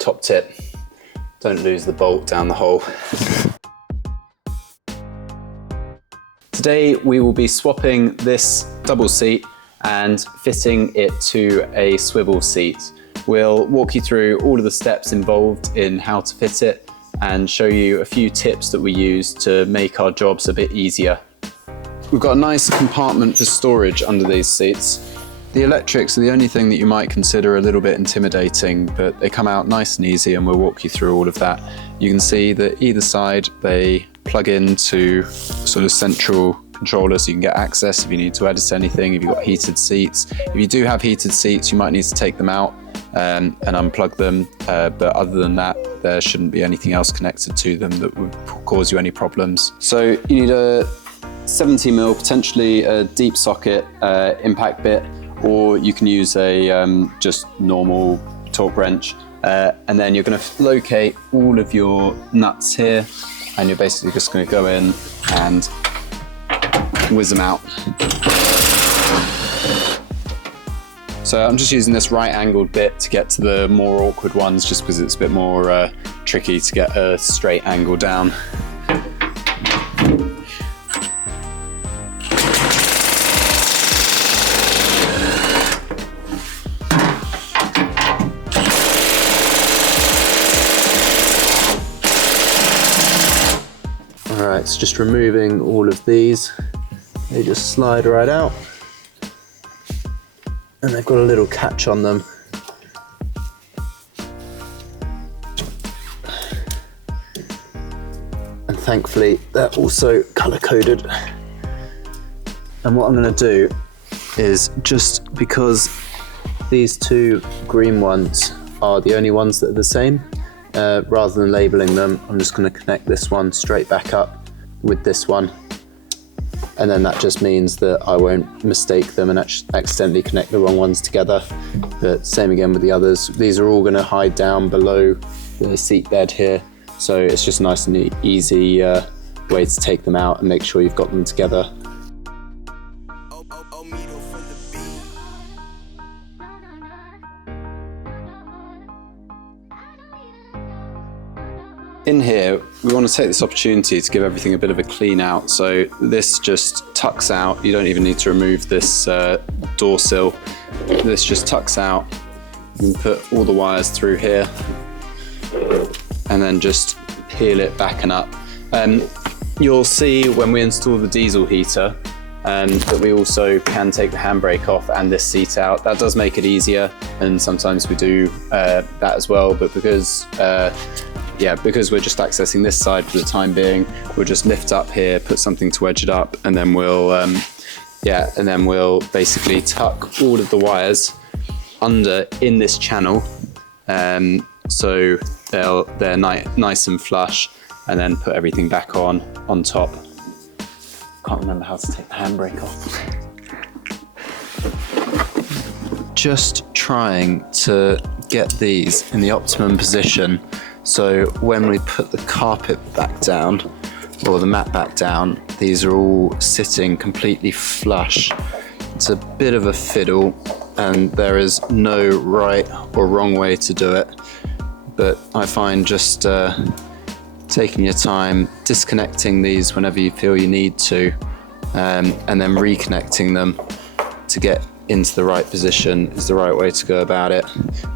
top tip, don't lose the bolt down the hole. Today we will be swapping this double seat and fitting it to a swivel seat. We'll walk you through all of the steps involved in how to fit it and show you a few tips that we use to make our jobs a bit easier. We've got a nice compartment for storage under these seats. The electrics are the only thing that you might consider a little bit intimidating, but they come out nice and easy and we'll walk you through all of that. You can see that either side they plug into sort of central controller so you can get access if you need to edit anything, if you've got heated seats. If you do have heated seats, you might need to take them out and unplug them, but other than that, there shouldn't be anything else connected to them that would cause you any problems. So you need a 70mm, potentially a deep socket impact bit, or you can use a just normal torque wrench. And then you're going to locate all of your nuts here, and you're basically just going to go in and whiz them out. So I'm just using this right angled bit to get to the more awkward ones, just because it's a bit more tricky to get a straight angle down. Alright, so just removing all of these. They just slide right out. And they've got a little catch on them. And thankfully, they're also color-coded. And what I'm going to do is, just because these two green ones are the only ones that are the same, rather than labeling them, I'm just going to connect this one straight back up with this one. And then that just means that I won't mistake them and accidentally connect the wrong ones together. But same again with the others. These are all going to hide down below the seat bed here. So it's just a nice and easy way to take them out and make sure you've got them together. In here, we want to take this opportunity to give everything a bit of a clean out. So this just tucks out. You don't even need to remove this door sill. This just tucks out. You can put all the wires through here and then just peel it back and up. You'll see when we install the diesel heater that we also can take the handbrake off and this seat out. That does make it easier, and sometimes we do that as well, but because we're just accessing this side for the time being, we'll just lift up here, put something to wedge it up, and then we'll basically tuck all of the wires under in this channel, so they're nice and flush, and then put everything back on top. Can't remember how to take the handbrake off. Just trying to get these in the optimum position. So when we put the carpet back down, or the mat back down, these are all sitting completely flush. It's a bit of a fiddle, and there is no right or wrong way to do it. But I find just taking your time, disconnecting these whenever you feel you need to, and then reconnecting them to get into the right position is the right way to go about it.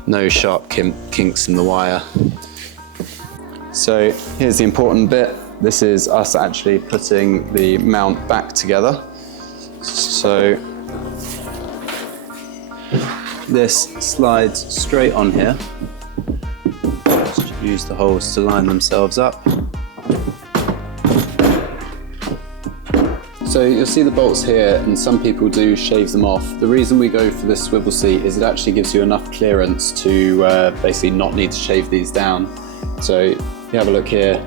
No sharp kinks in the wire. So here's the important bit. This is us actually putting the mount back together. So this slides straight on here. Just use the holes to line themselves up. So you'll see the bolts here, and some people do shave them off. The reason we go for this swivel seat is it actually gives you enough clearance to basically not need to shave these down. So if you have a look here,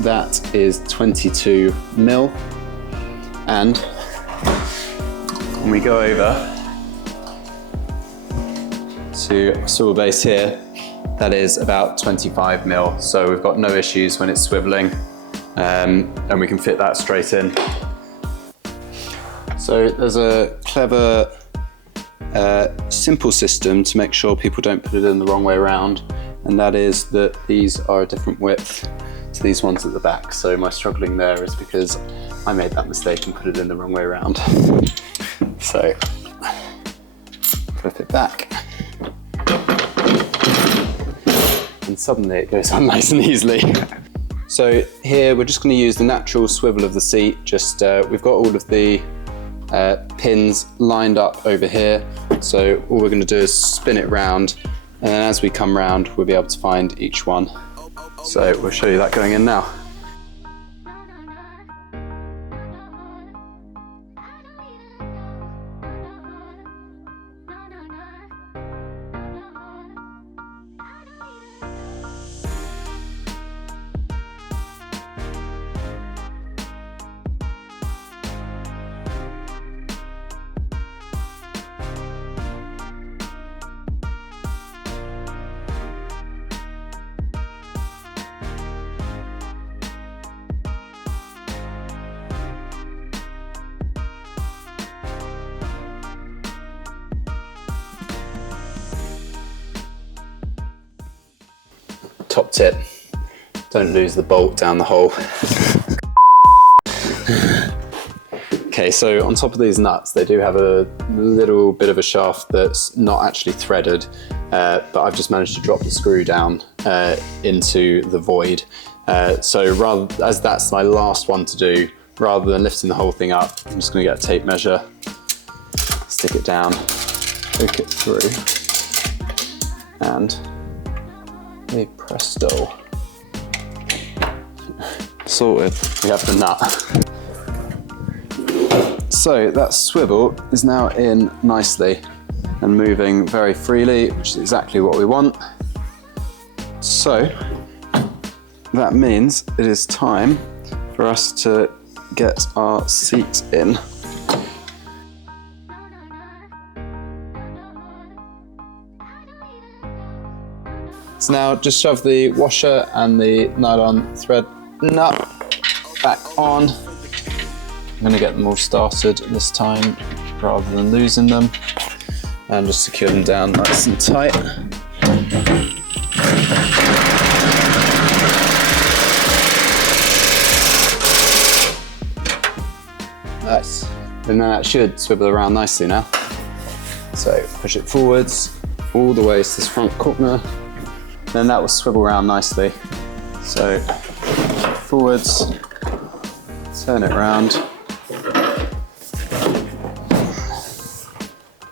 that is 22mm, and when we go over to swivel base here, that is about 25mm, so we've got no issues when it's swiveling, and we can fit that straight in. So there's a clever, simple system to make sure people don't put it in the wrong way around. and that is that these are a different width to these ones at the back. So my struggling there is because I made that mistake and put it in the wrong way around. So flip it back, and suddenly it goes on nice and easily. So here we're just going to use the natural swivel of the seat. We've got all of the pins lined up over here. So all we're going to do is spin it round, and then as we come round, we'll be able to find each one. So we'll show you that going in now. Top tip, don't lose the bolt down the hole. Okay, so on top of these nuts, they do have a little bit of a shaft that's not actually threaded, but I've just managed to drop the screw down into the void. So as that's my last one to do, rather than lifting the whole thing up, I'm just gonna get a tape measure, stick it down, poke it through, and hey presto. Sorted, we have the nut. So that swivel is now in nicely and moving very freely, which is exactly what we want. So that means it is time for us to get our seat in. So now just shove the washer and the nylon thread nut back on. I'm going to get them all started this time rather than losing them, and just secure them down nice and tight. Nice. And then that should swivel around nicely now. So push it forwards all the way to this front corner. Then that will swivel around nicely. So forwards, turn it around.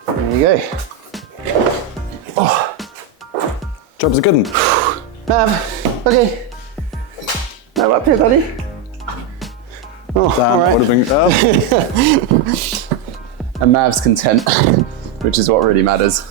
There you go. Oh, job's a good one. Mav, okay. Now up here, buddy. Oh, damn, all right. Would have been. And Mav's content, which is what really matters.